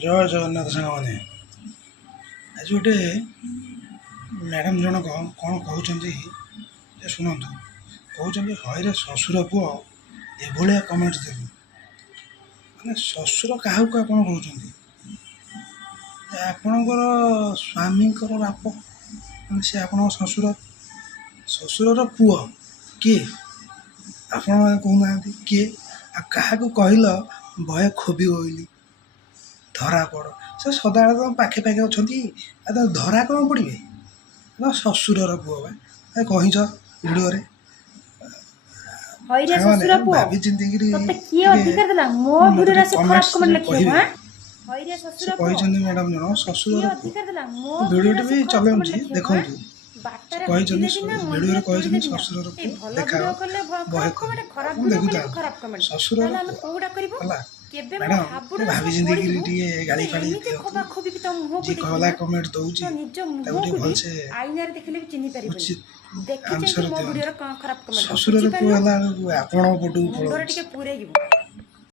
ଜୟ ଜଗନ୍ନାଥ ସାଙ୍ଗମାନେ। ଆଜି ଗୋଟେ ମ୍ୟାଡ଼ାମ୍ ଜଣକ କ'ଣ କହୁଛନ୍ତି ଯେ ଶୁଣନ୍ତୁ। କହୁଛନ୍ତି ହଇରେ ଶ୍ୱଶୁର ପୁଅ ଏଭଳିଆ କମେଣ୍ଟ ଦେବୁ। ମାନେ ଶ୍ୱଶୁର କାହାକୁ ଆପଣ କହୁଛନ୍ତି? ଆପଣଙ୍କର ସ୍ୱାମୀଙ୍କର ବାପ, ମାନେ ସେ ଆପଣଙ୍କ ଶ୍ୱଶୁର। ଶ୍ୱଶୁରର ପୁଅ କିଏ ଆପଣମାନେ କହୁନାହାନ୍ତି କିଏ? ଆଉ କାହାକୁ କହିଲ ଭୟ ଖୋବିବ ବୋଲି ଧରା ପଡ଼। ସେ ସଦାବେଳେ ତ ପାଖେ ପାଖେ ଅଛନ୍ତି, ଆଉ ତ ଧରା କ'ଣ ପଡ଼ିବେ? ଶ୍ୱଶୁରର ପୁଅ ବା କହିଛ ଭିଡ଼ିଓରେ। ହଇରେ ସାଙ୍ଗମାନେ ଶ୍ୱଶୁର ପୁଅ, ଭାବି ଚିନ୍ତିକିରି ତତେ କିଏ ଟିକେ ଅଧିକାର ଦେଲା ମୋ ମୋତେ ଭିଡ଼ିଓରେ ଟିକେ ସେ ଖରାପ କମେଣ୍ଟ କମେଣ୍ଟରେ ଲେଖିବାକୁ? କହିବେ। ହଇରେ ସେ ଶ୍ୱଶୁର ପୁଅ, କହିଛନ୍ତି ମ୍ୟାଡ଼ାମ୍ ଜଣ ତତେ କିଏ ଶ୍ୱଶୁରର ପୁଅ। ଅଧିକାର ଦେଲା ମୋ ଭିଡ଼ିଓଟି ଭିଡ଼ିଓରେ ବି ସେ ଖରାପ କମେଣ୍ଟ ଚଲାଉଛି, ଲେଖିବାକୁ? ଦେଖନ୍ତୁ। ସେ ବାଟାରେ କହିଛନ୍ତି ହଜିଲେ ସିନା ଭିଡ଼ିଓରେ ମନ୍ଦିରେ କହିଛନ୍ତି ତୋଳିଲେ ବିନା। ଶ୍ୱଶୁରର ଏଇ ପୁଅ ଭଲ ଦେଖାଅ ଭିଡ଼ିଓ କଲେ ବହେ ଖରାପ ଖୋବି। କମେଣ୍ଟ, ଖରାପ ଆପଣ ଭିଡ଼ିଓ କଲେ ବି ଦେଖୁଥାନ୍ତୁ ଖରାପ କମେଣ୍ଟ। ଶ୍ୱଶୁରର ତାହେଲେ ଆମେ ପୁଅ କୋଉଟା କରିବୁ? ହେଲା। କେବେ ଗୋଟେ ମ୍ୟାଡ଼ାମ୍ ଟିକେ ହାବୁଡ଼ରେ ଭାବି ସବୁ ଚିନ୍ତିକିରି ପଡ଼ିଯିବୁ। ଟିକେ ଗାଳି ତତେ ଫାଳି ଏମିତି ଦିଅନ୍ତୁ। ଖୋବା ଖୋବି ବି ତୋ ମୁହଁକୁ ଯିଏ ଦେଖିବୁ କହିଲା ନା, କମେଣ୍ଟ ଦଉଛି ତୋ ନିଜ ତାକୁ ଟିକେ ମୁହଁକୁ ବି ଭଲସେ ଆଇନାରେ ଦେଖିଲେ ବି ଚିହ୍ନି ପାରିବୁନି। ଉଚିତ ଦେଖି ଚାହିଁକି ଆନ୍ସର ମୋ ଦିଅନ୍ତୁ। ଭିଡ଼ିଓରେ କ'ଣ ଖରାପ କମେଣ୍ଟ, ଶ୍ୱଶୁରର ପୁଅ ବୁଝିପାରିଲୁ? ହେଲା ବେଳକୁ ଆପଣଙ୍କ ପଟକୁ ମୁଣ୍ଡରେ ପଳଉଛି। ଟିକେ ପୁରେଇଯିବୁ।